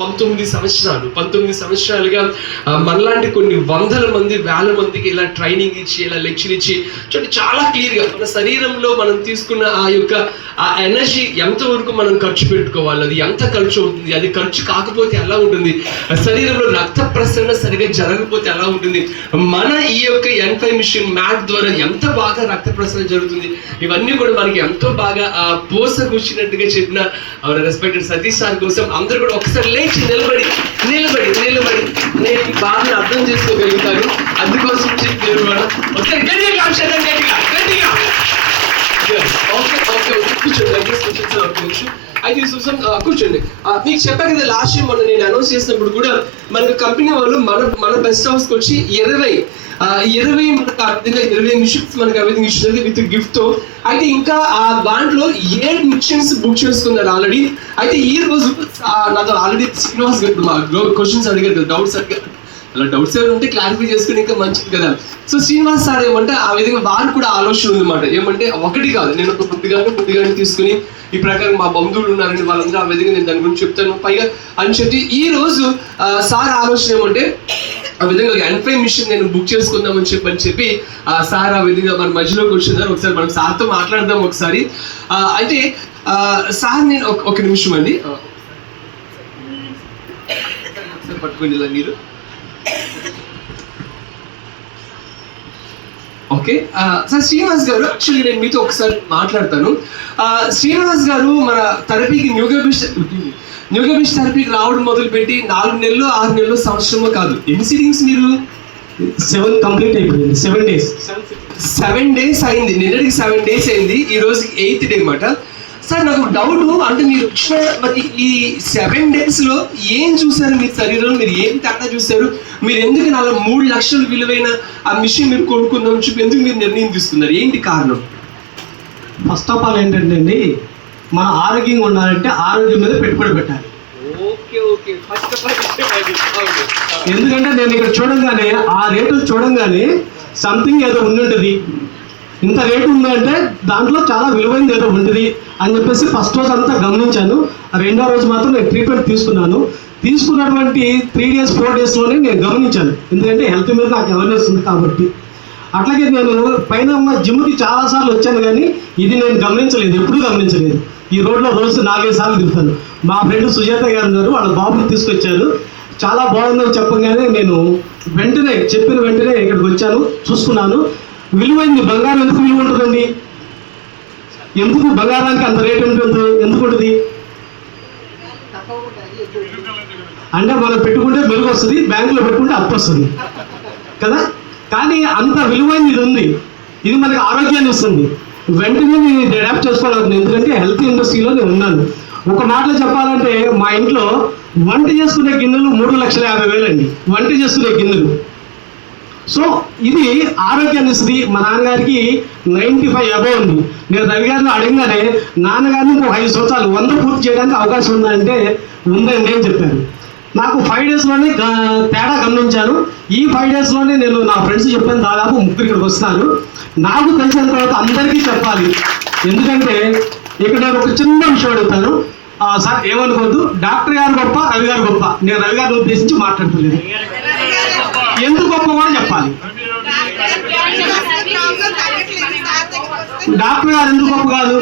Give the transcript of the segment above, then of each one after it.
19 సంవత్సరాలుగా మనలాంటి కొన్ని వందల మంది, వేల మందికి ఇలా ట్రైనింగ్ ఇచ్చి, ఇలా లెక్చర్ ఇచ్చి చూడండి, చాలా క్లియర్గా మన శరీరంలో మనం తీసుకున్న ఆ ఎనర్జీ ఎంతవరకు మనం ఖర్చు పెట్టుకోవాలి, అది ఎంత ఖర్చు అవుతుంది, అది ఖర్చు కాకపోతే ఎలా ఉంటుంది, శరీరంలో రక్త ప్రసరణ సరిగా జరగకపోతే ఎలా ఉంటుంది, మన ఈ యొక్క N5 మిషన్ మ్యాట్ ద్వారా ఎంత బాగా రక్త ప్రసరణ జరుగుతుంది, ఇవన్నీ కూడా మనకి ఎంతో బాగా పోసకూర్చినట్టుగా చెప్పిన రెస్పెక్టెడ్ సతీష్ సార్ కోసం అందరూ కూడా ఒకసారి లేచి నిలబడి నేను ఈ బాధను అర్థం చేసుకోగలుగుతాను. అందుకోసం చెప్పారు మేడం. ఒకసారి గట్టిగా కూర్చోండి. అయితే చూసాం, కూర్చోండి. మీకు చెప్పాను కదా లాస్ట్ టైం మొన్న నేను అనౌన్స్ చేసినప్పుడు కూడా మనకు కంపెనీ వాళ్ళు మన బెస్ట్ హౌస్కి వచ్చి 20 మిషన్స్ మనకి అవైలబుల్ ఇచ్చినది విత్ గిఫ్ట్ తో. అయితే ఇంకా దాంట్లో 7 మిషన్స్ బుక్ చేసుకున్నారు ఆల్రెడీ. అయితే ఈ రోజు నాతో ఆల్రెడీ శ్రీనివాస్ గారు క్వశ్చన్స్ అడిగారు, డౌట్స్ అడిగారు. అలా డౌట్స్ ఏమైనా ఉంటే క్లారిఫై చేసుకుని ఇంకా మంచిది కదా. సో శ్రీనివాస్ సార్ ఏమంటే ఆ విధంగా వారు కూడా ఆలోచన ఉందన్నమాట. ఏమంటే ఒకటి కాదు, నేను ఒక కొద్దిగానే తీసుకుని ఈ ప్రకారం మా బంధువులు ఉన్నారని వాళ్ళందరూ ఆ విధంగా నేను దాని గురించి చెప్తాను పైగా అని చెప్పి ఈ రోజు సార్ ఆలోచన ఏమంటే ఆ విధంగా N5 మిషన్ నేను బుక్ చేసుకుందామని చెప్పి సార్ ఆ విధంగా మన మధ్యలోకి వచ్చినారు. ఒకసారి మనం సార్తో మాట్లాడదాం ఒకసారి. అయితే సార్ నేను ఒక నిమిషం అండి పట్టుకోండి ఇలా మీరు. ఓకే సార్, శ్రీనివాస్ గారు యాక్చువల్లీ నేను మీతో ఒకసారి మాట్లాడతాను. శ్రీనివాస్ గారు మన థెరపీకి న్యూ గబిష్ థెరపీకి రావడం మొదలుపెట్టి 4 నెలలు 6 నెలలు సంవత్సరమో కాదు, ఎన్ని సిట్టింగ్స్ మీరు 7 కంప్లీట్ అయిపోయింది. 7 days అయింది. నిన్నటికి 7 days అయింది, ఈ రోజుకి 8th డే అన్నమాట. సార్ నాకు డౌట్, అంటే మీరు వచ్చిన మరి ఈ 7 daysలో ఏం చూసారు మీ శరీరంలో, మీరు ఏం తేడా చూసారు, మీరు ఎందుకు 3 లక్షల విలువైన ఆ మిషన్ మీరు కొనుక్కుందామని చెప్పి ఎందుకు మీరు నిర్ణయం తీసుకున్నారు, ఏంటి కారణం? ఫస్ట్ ఆఫ్ ఆల్ ఏంటంటే అండి, మన ఆరోగ్యంగా ఉండాలంటే ఆరోగ్యం మీద పెట్టుబడి పెట్టాలి. ఎందుకంటే నేను ఇక్కడ చూడంగానే ఆ రేట్లు చూడంగానే సంథింగ్ ఏదో ఉండుంటుంది, ఇంత రేటు ఉందంటే దాంట్లో చాలా విలువైనది ఏదో ఉంటుంది అని చెప్పేసి ఫస్ట్ రోజు అంతా గమనించాను. రెండో రోజు మాత్రం నేను ట్రీట్మెంట్ తీసుకున్నాను. తీసుకున్నటువంటి 3 days 4 daysలోనే నేను గమనించాను, ఎందుకంటే హెల్త్ మీద నాకు అవేర్నెస్ ఉంది కాబట్టి. అట్లాగే నేను పైన ఉన్న జిమ్కి చాలాసార్లు వచ్చాను, కానీ ఇది నేను గమనించలేదు, ఎప్పుడూ గమనించలేదు. ఈ రోడ్లో రోజు 4-5 సార్లు తిరుగుతాను. మా ఫ్రెండ్ సుజాత గారు ఉన్నారు, వాళ్ళ బాబుని తీసుకొచ్చారు. చాలా బాగుందని చెప్పగానే నేను చెప్పిన వెంటనే ఇక్కడికి వచ్చాను, చూసుకున్నాను. విలువైంది. బంగారం ఎందుకు విలువ ఉంటుందండి? ఎందుకు బంగారానికి అంత రేటు ఉంటుంది? ఎందుకు ఉంటుంది అంటే మనం పెట్టుకుంటే మెరుగు వస్తుంది, బ్యాంకులో పెట్టుకుంటే అప్పు వస్తుంది కదా. కానీ అంత విలువైనది ఇది ఉంది, ఇది మనకి ఆరోగ్యాన్ని ఇస్తుంది. వెంటనే నేను ఇది అడాప్ట్ చేసుకోవాలి, ఎందుకంటే హెల్త్ ఇండస్ట్రీలో నేను ఉన్నాను. ఒక మాటలో చెప్పాలంటే మా ఇంట్లో వంట చేసుకునే గిన్నెలు 3,50,000 అండి, వంట చేసుకునే గిన్నెలు. సో ఇది ఆరోగ్యాన్ని ఇస్తుంది. మా నాన్నగారికి 95 అబవ్ ఉంది. నేను రవి గారిని అడగగానే నాన్నగారిని ఇంకో 5 సంవత్సరాలు 100 పూర్తి చేయడానికి అవకాశం ఉందంటే ఉందండి అని చెప్పాను. నాకు 5 daysలోనే తేడా గమనించాను. ఈ 5 daysలోనే నేను నా ఫ్రెండ్స్ చెప్పాను, దాదాపు 3 ఇక్కడికి వస్తాను. నాకు తెలిసిన తర్వాత అందరికీ చెప్పాలి, ఎందుకంటే ఇక్కడ నేను ఒక చిన్న విషయం అడుగుతాను. సార్ ఏమనుకోవద్దు, డాక్టర్ గారు గొప్ప, రవి గారు గొప్ప. నేను రవి గారిని ఉద్దేశించి మాట్లాడుతున్నాను. ఎందుకు గొప్ప కూడా చెప్పాలి. డాక్టర్ గారు ఎందుకు గొప్ప కాదు?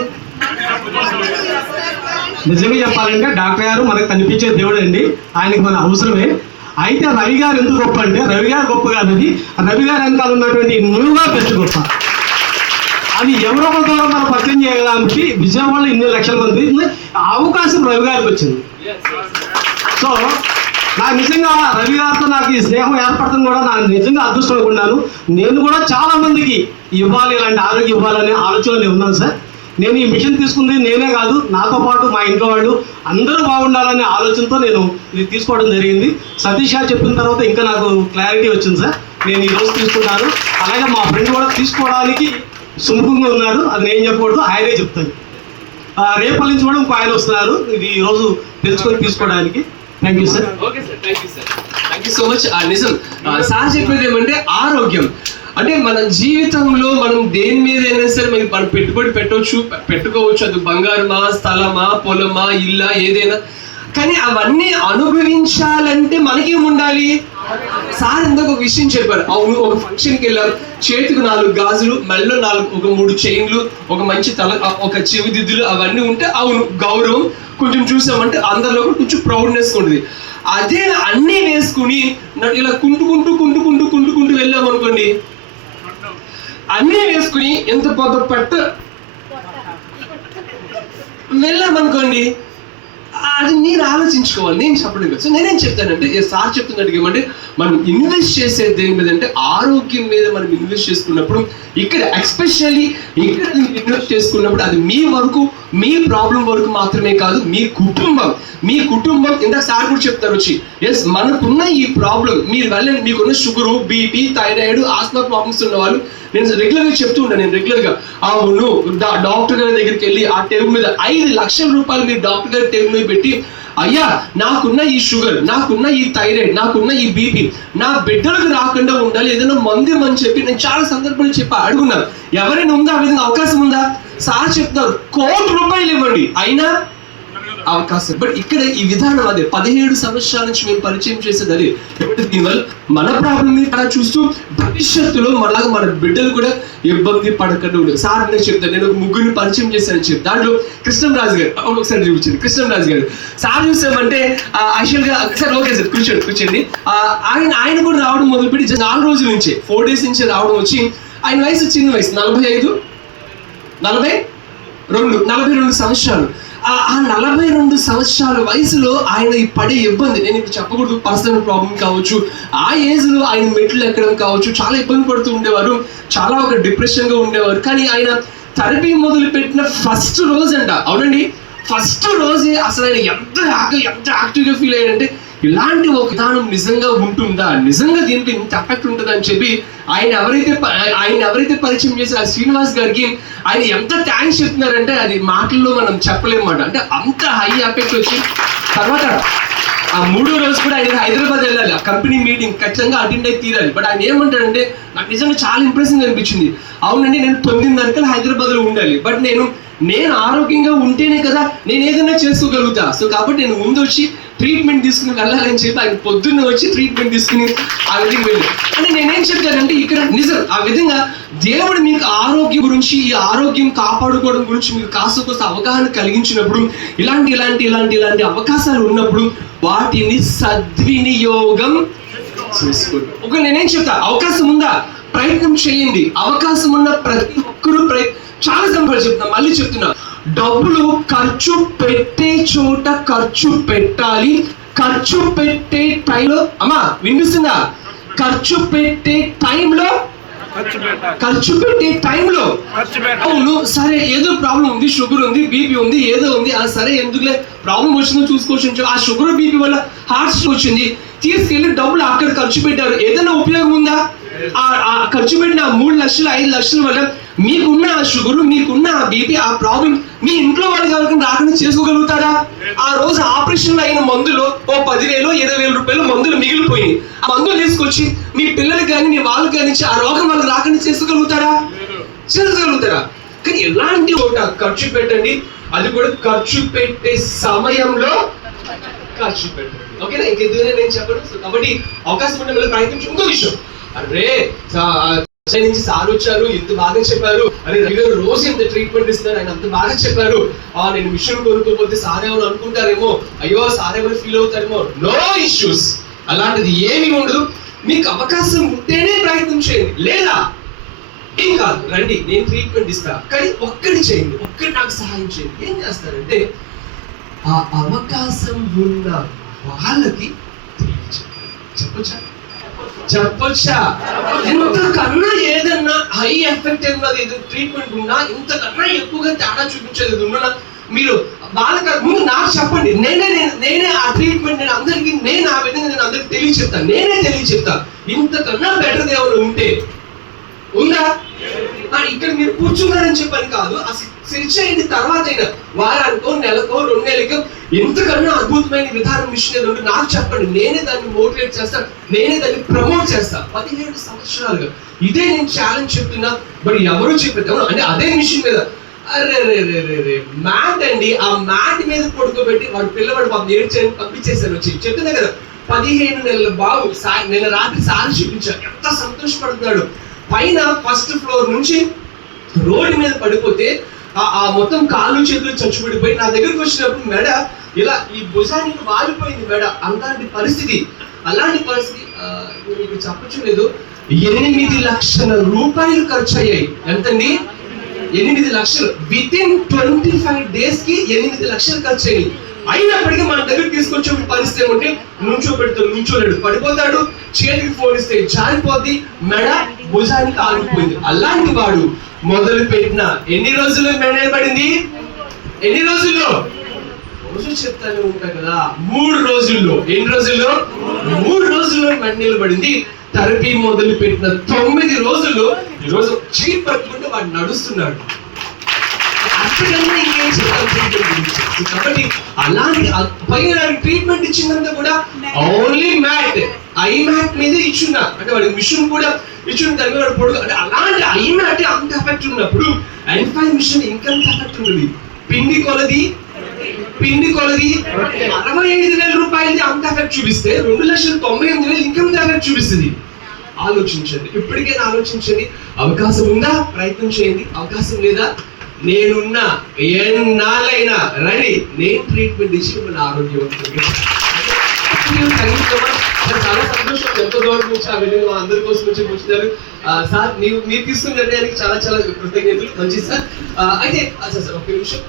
నిజంగా చెప్పాలంటే డాక్టర్ గారు మనకు కనిపించే దేవుడు అండి, ఆయనకి మన అవసరమే. అయితే రవి గారు ఎందుకు గొప్ప అంటే, రవి గారు గొప్ప కాదని రవి గారు వెనకాల ఉన్నటువంటి నువ్వుగా బెస్ట్ గొప్ప. అది ఎవరో ఒక ద్వారా మనం పరిచయం చేయడానికి విజయవాడలో 2 లక్షల మంది అవకాశం రవి గారికి వచ్చింది. సో నాకు నిజంగా రవి గారితో నాకు ఈ స్నేహం ఏర్పడటం కూడా నాకు నిజంగా అదృష్టం అనుకున్నాను. నేను కూడా చాలా మందికి ఇవ్వాలి, ఇలాంటి ఆరోగ్యం ఇవ్వాలనే ఆలోచనలో ఉన్నాను సార్. నేను ఈ మిషన్ తీసుకుంది నేనే కాదు, నాతో పాటు మా ఇంట్లో వాళ్ళు అందరూ బాగుండాలనే ఆలోచనతో నేను ఇది తీసుకోవడం జరిగింది. సతీష్ గారు చెప్పిన తర్వాత ఇంకా నాకు క్లారిటీ వచ్చింది సార్. నేను ఈరోజు తీసుకున్నాను, అలాగే మా ఫ్రెండ్ కూడా తీసుకోవడానికి సుముఖంగా ఉన్నారు. అది నేను చెప్పకూడదు, ఆయనే చెప్తాను. రేపటి నుంచి కూడా ఇంకో ఆయన వస్తున్నారు, ఇది ఈరోజు తెలుసుకొని తీసుకోవడానికి. Thank you sir. Okay sir, thank you sir, thank you so much. నిజం సార్ చెప్పేది ఏమంటే ఆరోగ్యం అంటే మన జీవితంలో మనం దేని మీద అయినా సరే మనం పెట్టుబడి పెట్టుకోవచ్చు. అది బంగారమా, స్థలమా, పొలమా, ఇల్లా, ఏదైనా. కానీ అవన్నీ అనుభవించి పంచాలంటే మనకేం ఉండాలి? సార్ ఇందాక ఒక విషయం చెప్పారు. అవును, ఒక ఫంక్షన్కి వెళ్ళారు, చేతికి 4 గాజులు, మెల్లో 3 చైన్లు, ఒక మంచి ఒక చెవిదిద్దులు అవన్నీ ఉంటే అవును గౌరవం. కొంచెం చూసామంటే అందరిలో కొంచెం ప్రౌడ్నెస్ ఉంటుంది. అదే అన్నీ వేసుకుని ఇలా కుంటుకుంటూ వెళ్ళామనుకోండి, అన్నీ వేసుకుని ఎంత పెద్ద వెళ్ళామనుకోండి, అది మీరు ఆలోచించుకోవాలి, నేను చెప్పడం కదా. సో నేనేం చెప్తానంటే, సార్ చెప్తున్నట్టు ఏమంటే మనం ఇన్వెస్ట్ చేసే దేని మీద అంటే ఆరోగ్యం మీద మనం ఇన్వెస్ట్ చేసుకున్నప్పుడు, ఇక్కడ ఎస్పెషల్లీ ఇక్కడ ఇన్వెస్ట్ చేసుకున్నప్పుడు అది మీ వరకు, మీ ప్రాబ్లం వరకు మాత్రమే కాదు, మీ కుటుంబం ఇందాక సార్ కూడా చెప్తారు వచ్చి, ఎస్ మనకున్న ఈ ప్రాబ్లం మీరు వెళ్ళండి, మీకున్న sugar, BP, thyroid, asthma problems ఉన్న వాళ్ళు, నేను రెగ్యులర్గా చెప్తూ ఉంటాను, నేను రెగ్యులర్గా అవును డాక్టర్ గారి దగ్గరికి వెళ్ళి ఆ టేబుల్ మీద 5 లక్షల రూపాయలు మీరు డాక్టర్ గారి టేబుల్ మీద పెట్టి, అయ్యా నాకున్న ఈ షుగర్, నాకున్న ఈ థైరాయిడ్, నాకున్న ఈ బీపీ నా బిడ్డలకు రాకుండా ఉండాలి, ఏదైనా మందు అని చెప్పి నేను చాలా సందర్భాలు చెప్పి అడుగున్నాను. ఎవరైనా ఉందా ఆ విధంగా అవకాశం ఉందా? సార్ చెప్తున్నారు ₹1,00,00,000 ఇవ్వండి, అయినా అవకాశం. బట్ ఇక్కడ ఈ విధానం అదే 17 సంవత్సరాల నుంచి మేము పరిచయం చేసేది అదే. దీనివల్ల మన ప్రాబ్లం అలా చూస్తూ భవిష్యత్తులో మనలాగా మన బిడ్డలు కూడా ఇబ్బంది పడకుండా ఉండదు. సార్ నేను చెప్తాను, నేను ఒక 3 పరిచయం చేశానని చెప్పి, దాంట్లో కృష్ణంరాజు గారు ఒకసారి చూపించండి. కృష్ణంరాజు గారు సార్ చూసామంటే యాక్చువల్గా సార్ ఓకే సార్ కూర్చోండి. ఆయన కూడా రావడం మొదలుపెట్టి 4 రోజుల నుంచే 4 days నుంచే రావడం వచ్చి, ఆయన వయసు చిన్న వయసు 42 సంవత్సరాలు. ఆ 42 సంవత్సరాల వయసులో ఆయన ఈ పడే ఇబ్బంది, నేను ఇప్పుడు చెప్పకూడదు, పర్సనల్ ప్రాబ్లం కావచ్చు, ఆ ఏజ్ లో ఆయన మెట్లు ఎక్కడం కావచ్చు, చాలా ఇబ్బంది పడుతూ ఉండేవారు, చాలా ఒక డిప్రెషన్ గా ఉండేవారు. కానీ ఆయన థెరపీ మొదలు పెట్టిన ఫస్ట్ రోజు అంట, అవునండి ఫస్ట్ రోజే అసలు ఆయన ఎంత యాక్టివ్గా ఫీల్ అయ్యాడంటే, ఇలాంటి ఒక విధానం నిజంగా ఉంటుందా, నిజంగా దీంట్లో ఇంత ఎఫెక్ట్ ఉంటుందా అని చెప్పి ఆయన ఎవరైతే పరిచయం చేశారు ఆ శ్రీనివాస్ గారికి ఆయన ఎంత థ్యాంక్స్ చెప్తున్నారంటే అది మాటల్లో మనం చెప్పలేమన్నమాట. అంటే అంత హై ఎఫెక్ట్ వచ్చి తర్వాత ఆ 3వ రోజు కూడా ఆయన హైదరాబాద్ వెళ్ళాలి, ఆ కంపెనీ మీటింగ్ ఖచ్చితంగా అటెండ్ అయి తీరాలి. బట్ ఆయన ఏమంటాడంటే, నాకు నిజంగా చాలా ఇంప్రెసింగ్ అనిపించింది, అవునండి నేను 9:30 హైదరాబాద్లో ఉండాలి, బట్ నేను ఆరోగ్యంగా ఉంటేనే కదా నేను ఏదైనా చేసుకోగలుగుతా. సో కాబట్టి నేను ముందు వచ్చి ట్రీట్మెంట్ తీసుకుని వెళ్ళాలని చెప్పి ఆయన పొద్దున్న వచ్చి ట్రీట్మెంట్ తీసుకుని ఆ విధంగా వెళ్ళి, అంటే నేనేం చెప్తానంటే ఇక్కడ నిజం ఆ విధంగా దేవుడు మీకు ఆరోగ్యం గురించి, ఈ ఆరోగ్యం కాపాడుకోవడం గురించి మీకు కాస్త అవగాహన కలిగించినప్పుడు, ఇలాంటి అవకాశాలు ఉన్నప్పుడు వాటిని సద్వినియోగం చేసుకోండి. ఒక నేనేం చెప్తా, అవకాశం ఉందా ప్రయత్నం చేయండి. అవకాశం ఉన్న ప్రతి ఒక్కరూ చాలా సందర్భాలు చెప్తున్నా, మళ్ళీ చెప్తున్నా, డబ్బులు ఖర్చు పెట్టే చోట ఖర్చు పెట్టాలి. ఖర్చు పెట్టే టైంలో, అమ్మా వినిపిస్తుందా, ఖర్చు పెట్టే టైంలో అవును సరే ఏదో ప్రాబ్లం ఉంది, షుగర్ ఉంది, బీపీ ఉంది, ఏదో ఉంది, సరే ఎందుకులే ప్రాబ్లం వచ్చిందో చూసుకోవచ్చు, ఆ షుగర్ బీపీ వల్ల హార్ట్ స్ట్రోక్ వచ్చింది, తీసుకెళ్లి డబ్బులు అక్కడ ఖర్చు పెట్టారు, ఏదైనా ఉపయోగం ఉందా? ఆ ఖర్చు పెట్టిన 3 లక్షలు 5 లక్షల వల్ల మీకున్న ఆ షుగర్, మీకున్న ఆ బీపీ, ఆ ప్రాబ్లం మీ ఇంట్లో వాళ్ళకి ఎవరికైనా రాకుండా చేసుకోగలుగుతారా? ఆ రోజు ఆపరేషన్ అయిన మందులో ఓ 10,000 20,000 రూపాయలు మందులు మిగిలిపోయి ఆ మందులు తీసుకొచ్చి మీ పిల్లలకి కానీ మీ వాళ్ళకి కానీ ఆ రోగం వాళ్ళకి రాకుండా చేసుకోగలుగుతారా? కానీ ఎలాంటి ఒక ఖర్చు పెట్టండి, అది కూడా ఖర్చు పెట్టే సమయంలో ఖర్చు పెట్టండి. ఓకేనా? ఇంకెందుకు నేను చెప్పను. కాబట్టి అవకాశం ఉంటే మళ్ళీ ప్రయత్నించి ఇంకో విషయం, అరే నుంచి సార్ వచ్చారు, ఇంత బాగా చెప్పారు, అరే రెగ్యులర్ రోజు ఇంత ట్రీట్మెంట్ ఇస్తారు, ఆయన అంత బాగా చెప్పారు, నేను మిషన్ కొనుక్కోపోతే సార్ ఎవరు అనుకుంటారేమో, అయ్యో సార్ ఎవరు ఫీల్ అవుతారేమో. నో ఇష్యూస్, అలాంటిది ఏమీ ఉండదు. మీకు అవకాశం ఉంటేనే ప్రయత్నం చేయండి, లేదా ఏం కాదు రండి నేను ట్రీట్మెంట్ ఇస్తా, కానీ ఒక్కటి చేయండి, ఒక్కటి నాకు సహాయం చేయండి. ఏం చేస్తారంటే ఆ అవకాశం ఉన్న వాళ్ళకి చెప్పొచ్చా ఇంతకన్నా ఏదన్నా హై ఎఫెక్ట్ ఉన్నది ట్రీట్మెంట్ ఉన్నా, ఇంతకన్నా ఎక్కువగా తేడా చూపించేది ఉన్నా మీరు వాళ్ళకి ముందు నాకు చెప్పండి, నేనే ఆ ట్రీట్మెంట్ నేను అందరికీ ఆ విధంగా నేను అందరికి తెలియచెప్తాను, నేనే తెలియచెప్తా. ఇంతకన్నా బెటర్ ఏమైనా ఉంటే ఉందా? ఇక్కడ మీరు కూర్చున్నారని చెప్పని కాదు, చేయండి, తర్వాత అయినా వారానికో నెలకో 2 నెలలకో ఎంతకన్నా అద్భుతమైన విధానం మిషన్ ఏదో నాకు చెప్పండి, నేనే దాన్ని మోటివేట్ చేస్తాను, నేనే దాన్ని ప్రమోట్ చేస్తాను. 17 సంవత్సరాలుగా ఇదే నేను ఛాలెంజ్ చెప్తున్నా, బట్ ఎవరో చెప్పేది అంటే అదే మిషన్ మీద అరే రే రే రే రే మ్యాట్ అండి. ఆ మ్యాట్ మీద పడుకోబెట్టి వాడు పిల్లవాడు పాపం ఏడ్చాను, పంపించేశాను వచ్చి. చెప్తున్నా కదా 15 నెలల బాబు నిన్న రాత్రి సారి చూపించాను, ఎంత సంతోషపడుతున్నాడు. పైన ఫస్ట్ ఫ్లోర్ నుంచి రోడ్డు మీద పడిపోతే ఆ మొత్తం కాళ్ళు చేతులు చచ్చుబడిపోయి నా దగ్గరికి వచ్చినప్పుడు మెడ ఇలా ఈ భుజానికి వాలిపోయింది మెడ. అలాంటి పరిస్థితి మీకు చెప్పచ్చు లేదు, 8 లక్షల రూపాయలు ఖర్చు అయ్యాయి. ఎంతండి? 8 లక్షలు. వితిన్ 25 days కి 8 లక్షలు ఖర్చు అయ్యాయి. అయినప్పటికీ మన దగ్గర తీసుకొచ్చే పరిస్థితి ఏమంటే నుంచోలేడు, పడిపోతాడు, చేతికి ఫోన్ ఇస్తే జారిపోద్ది, మెడ భుజానికి ఆగిపోయింది. అలాంటి వాడు మొదలు పెట్టిన ఎన్ని రోజుల్లో మెడ పడింది? ఎన్ని రోజుల్లో? రోజు చెప్తానే ఉంటా కదా, 3 రోజుల్లో. ఎన్ని రోజుల్లో? 3 రోజుల్లో మెడ పడింది. థెరపీ మొదలు పెట్టిన 9 రోజుల్లో ఈరోజు చీప్ పట్టుకుంటే వాడు నడుస్తున్నాడు. కాబట్టి అలాంటి పైన ట్రీట్మెంట్ ఇచ్చిందంతా కూడా ఓన్లీ మ్యాట్, ఐ మ్యాట్ మీద ఇచ్చున్నా, అంటే వాడి మిషన్ కూడా ఇచ్చిన దాని వాడు పొడుగు. అంటే అలాంటి ఐ మ్యాట్ అంత ఎఫెక్ట్ ఉన్నప్పుడు N5 మిషన్ ఇంకెంత ఎఫెక్ట్ ఉంటుంది? పిండి కొలది 65,000 రూపాయలది అంత ఎఫెక్ట్ చూపిస్తే 2,98,000 ఇంకెంత ఎఫెక్ట్ చూపిస్తుంది? ఆలోచించండి, ఇప్పటికైనా ఆలోచించండి. అవకాశం ఉందా? ప్రయత్నం చేయండి. అవకాశం లేదా? నేనున్నా, ఎన్నాళ్ళైనా రండి, నేను ట్రీట్మెంట్ ఇచ్చి మన ఆరోగ్యవంతంగా. చాలా సంతోషం, ఎంతో దూరం నుంచి ఆ వెళ్ళి అందరి కోసం వచ్చి వచ్చినారు. సార్ మీరు తీసుకున్న నిర్ణయానికి చాలా చాలా కృతజ్ఞతలు. మంచిది సార్. అయితే సార్ ఒక నిమిషం,